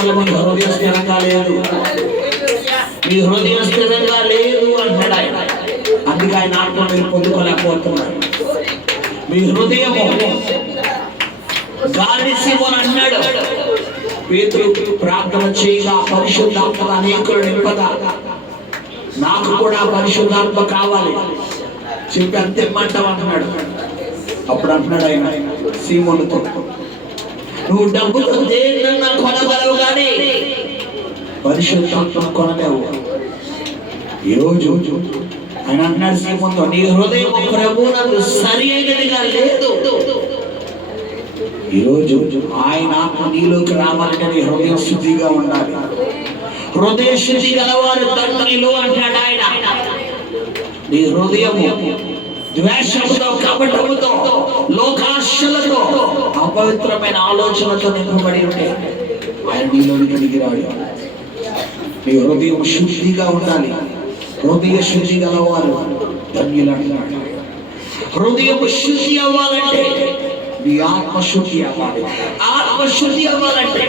హృదయ స్థిరంగా లేదు, మీ హృదయ స్థిరంగా లేదు అంటాడు ఆయన. అందుకే ఆయన ఆత్మ మీరు పొందుకోలేకపోతున్నారు. మీ హృదయము గాలి సీమోను అన్నాడు, పేతురు ప్రార్థన చేయగా పరిశుద్ధాత్మ అనేకులు నింపగా నాకు కూడా పరిశుద్ధాత్మ కావాలి చెప్పి అంతే మంటావు అంటున్నాడు. అప్పుడు అంటున్నాడు ఆయన సీమోనుతో, నువ్వు డబ్బుతో దేన్నన్నా కొనగలవు కానీ పరిశుద్ధాత్మను కొనలేవు. ఈరోజు ఆయన అంటున్నాడు సీమోనుతో, నీ హృదయం ప్రభువునందు సరి అయినదిగా లేదు. ఈరోజు ఆయన ఆత్మ నీలోకి రావాలంటే నీ హృదయం శుద్ధిగా ఉండాలి. హృదయ శుద్ధి గలవారు తండ్రిలో అంటాడు ఆయన. నీ హృదయము ద్వేషముతో, కపటముతో, లోకాశలతో, అపవిత్రమైన ఆలోచనలతో నింపబడి ఉంటే ఆయన నీలోనికి దిగిరాడు. నీ హృదయం శుద్ధిగా ఉండాలి. హృదయ శుద్ధి గలవారు ధన్యులు అంటున్నాడు. హృదయం శుద్ధి అవ్వాలంటే నీ ఆత్మశుద్ధి అవ్వాలి. ఆత్మశుద్ధి అవ్వాలంటే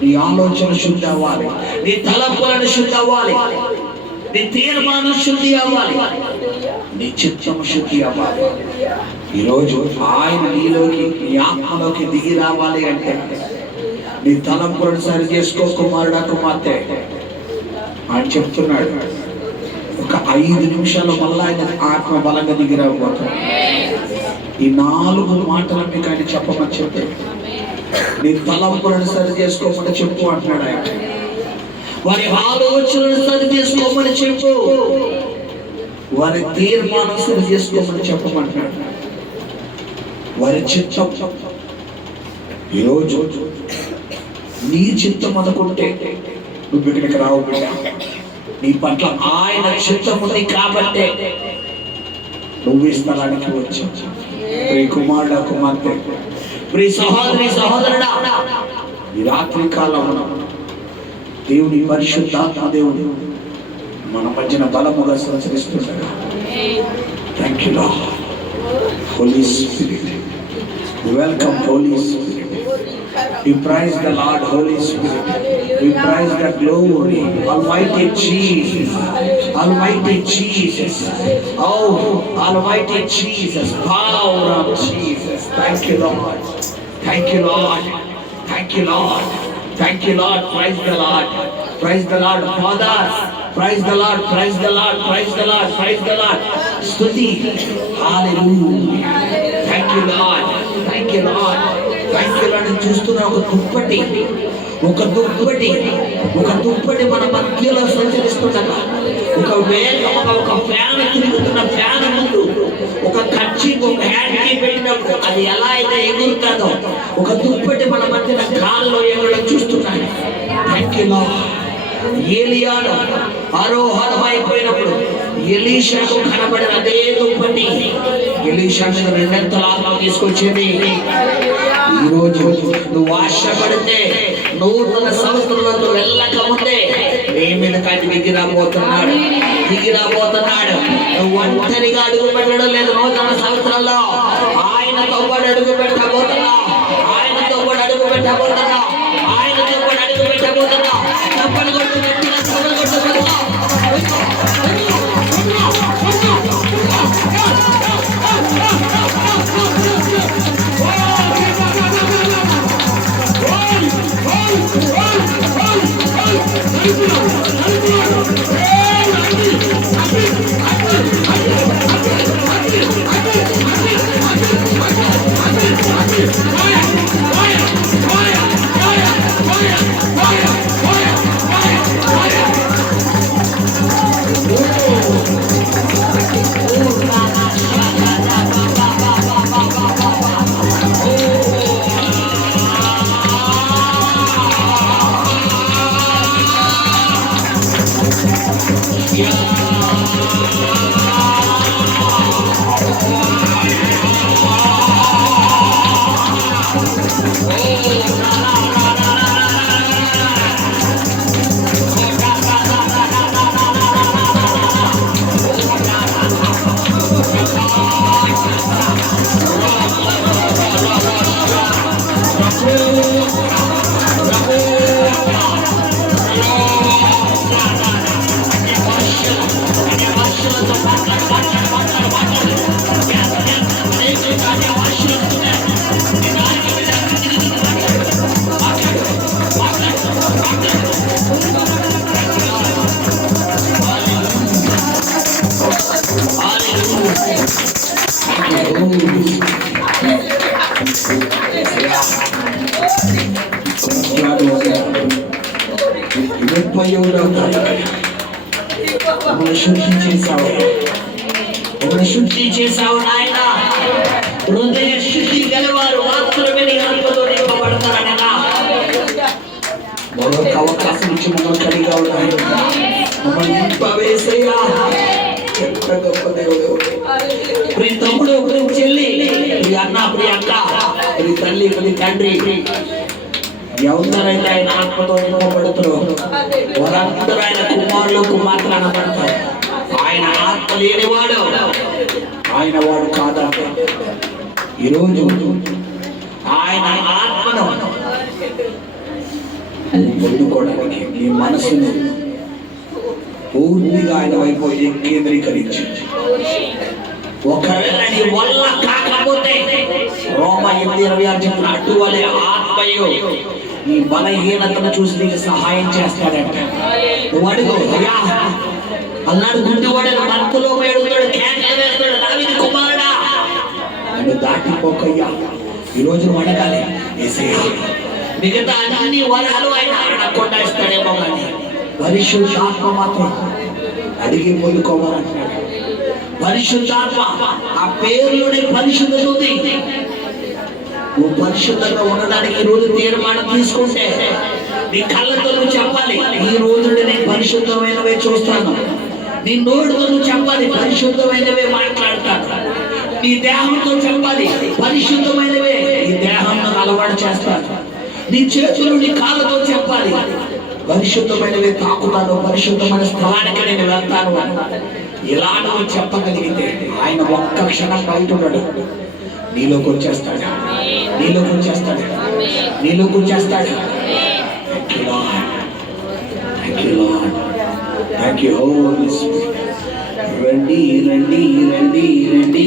నీ ఆలోచన శుద్ధి అవ్వాలి, నీ తలంపులను శుద్ధి అవ్వాలి, నీ తీర్మానం శుద్ధి అవ్వాలి, నీ చిత్తం శుద్ధి అవ్వాలి. ఈరోజు ఆయన నీలోకి, నీ ఆత్మలోకి దిగి రావాలి అంటే నీ తలంపులను సరి చేసుకో కుమారుడా, కుమార్తె. ఆయన చెప్తున్నాడు, ఒక 5 నిమిషాలు మళ్ళా ఆయన ఆత్మ బలంగా దిగి రాబోతున్నాడు. ఈ 4 మాటలు మీకు ఆయన చెప్పమని చెప్తే నీ తలంపులను సరి చేసుకోమని చెప్పు అంటున్నాడు ఆయన. వారి ఆలోచనలను సరి చేసుకోమని చెప్పు, వారి తీర్మానం సరి చేసుకోమని చెప్పమంటున్నాడు. వారి చిత్తం, ఈరోజు నీ చిత్తం అనుకుంటే నువ్వు ఇక్కడికి రావు బిడ్డ. నీ పట్ల ఆయన చిత్తం ఉంది కాబట్టే నువ్వు ఈ స్థలానికి వచ్చావు. ప్రియ కుమారుడా, కుమార్తె, ప్రియ సహోదరి, సహోదరుడా, ఈ రాత్రి కాలంలో దేవుని పరిశుద్ధాత్మ దేవుడు మన మధ్యన బలముగా సంచరిస్తున్నాడు. Thank you lord. Holy spirit, welcome holy spirit. We praise the Lord, Holy Spirit. We praise the glory, Almighty Jesus, Almighty Jesus. Oh, Almighty Jesus, power of Jesus. Thank you, Lord. Thank you, Lord. Thank you, Lord. Thank you, Lord. Praise the Lord. Praise the Lord, Father. Praise the Lord. Praise the Lord. Praise the Lord. Praise the Lord. Stuti. Hallelujah. Thank you, Lord. Thank you, Lord. Thank you, Lord. చూస్తున్నా ఒక దుప్పటి మన మధ్యలో సంచరిస్తుండగా, ఒక వేగముగా ఒక fan తిరుగుతున్న fan ముందు ఒక కచ్చి, ఒక హ్యాండ్ పెట్టినప్పుడు అది ఎలా అయితే ఎగురుతుందో ఒక దుప్పటి మన మధ్యన కాల్లో ఎగరడం చూస్తున్నాను. Thank you lord. ఏలియాను ఆరోహణం అయిపోయినప్పుడు ఎలీషాకు కనబడిన అదే దుప్పటి ఎలీషా మీద 2 అంతల ఆత్మ తీసుకొచ్చేది. ఈరోజు నువ్వు ఆశపడితే నూతన సంవత్సరంలో వెళ్ళక ముందే నీ మీద కాటి దిగి రాబోతున్నాడు. నువ్వు ఒంటరిగా అడుగు పెట్టడం లేదు. నూతన సంవత్సరంలో ఆయనతో పాటు అడుగు పెట్టబోతున్నావు. ఆయనతో పాటు అడుగు పెట్టబోతున్నావు. చప్పలు కొట్టు, గట్టిగా చప్పలు కొట్టబోతున్నావు. 31వ తారీఖు మమ్మల్ని శుద్ధి చేశావు, మమ్మల్ని శుద్ధి చేశావు నాయన. హృదయ శుద్ధి గలవారు మాత్రమే నీ ఆత్మతో నింపబడతారనగా మరొక అవకాశం ఇచ్చి మమ్మల్ని కలిగా ఉన్నాయి. మమ్మల్ని నింపవేసయ్యా. ఎంత గొప్ప దేవుడు. ప్రియ తమ్ముడు, ప్రియ చెల్లి, ప్రియ అన్న, ప్రియ అక్క, ప్రియ తల్లి, ప్రియ తండ్రి, ఎవరైతే ఆయన ఆత్మతో నింపబడుతున్నారు వారందరూ ఆయన కుమారులు కుమార్తెలు అనబడతారు. ఆయన ఆత్మ లేనివాడు ఆయన వాడు కాదంటే ఈరోజు ఆయన ఆత్మను పొందుకోవడానికి నీ మనసును పూర్తిగా ఆయన వైపు కేంద్రీకరించింది. ఒకవేళ నీ వల్ల కాకపోతే రోమా 8:26 చెప్పిన అటువలే ఆత్మయు నీ బలహీనతను చూసి నీకు సహాయం చేస్తాడంట. నువ్వు అడుగు, అయ్యా అన్నాడు గుడ్డివాడు మనసులో వేడుతాడు, కేకలు వేస్తాడు, దావీదు కుమారుడా నన్ను దాటిపోకయ్యా. ఈరోజు నువ్వు అడగాలి, యేసయ్యా మిగతా అన్ని వరాలు ఆయన అడగకుండా ఇస్తాడేమో కానీ పరిశుద్ధాత్మ మాత్రం అడిగి పొందుకోవాలంటున్నాడు. పరిశుద్ధాత్మ ఆ పేరులోనే పరిశుద్ధత ఉంది. నువ్వు పరిశుద్ధంగా ఉండడానికి ఈ రోజు తీర్మానం తీసుకుంటే నీ కళ్ళతో నువ్వు చెప్పాలి, ఈ రోజు నేను పరిశుద్ధమైనవే చూస్తాను. నీ నోటితో నువ్వు చెప్పాలి, పరిశుద్ధమైనవే మాట్లాడతాను. నీ దేహంతో చెప్పాలి, పరిశుద్ధమైనవే ఈ దేహాన్ని అలవాటు చేస్తాను. నీ చేతులు నీ కాళ్ళతో చెప్పాలి, పరిశుద్ధమైనవే తాకుతాను, పరిశుద్ధమైన స్థలానికి నేను వెళ్తాను. ఇలా నువ్వు చెప్పగలిగితే ఆయన ఒక్క క్షణం బయట ఉన్నాడు, నీలోకి వచ్చేస్తాడు, నీలోకి వచ్చేస్తాడు, నీలోకి వచ్చేస్తాడు. Thank you, Lord. Thank you, Lord. Thank you, Holy Spirit. రండి రండి రండి రండి.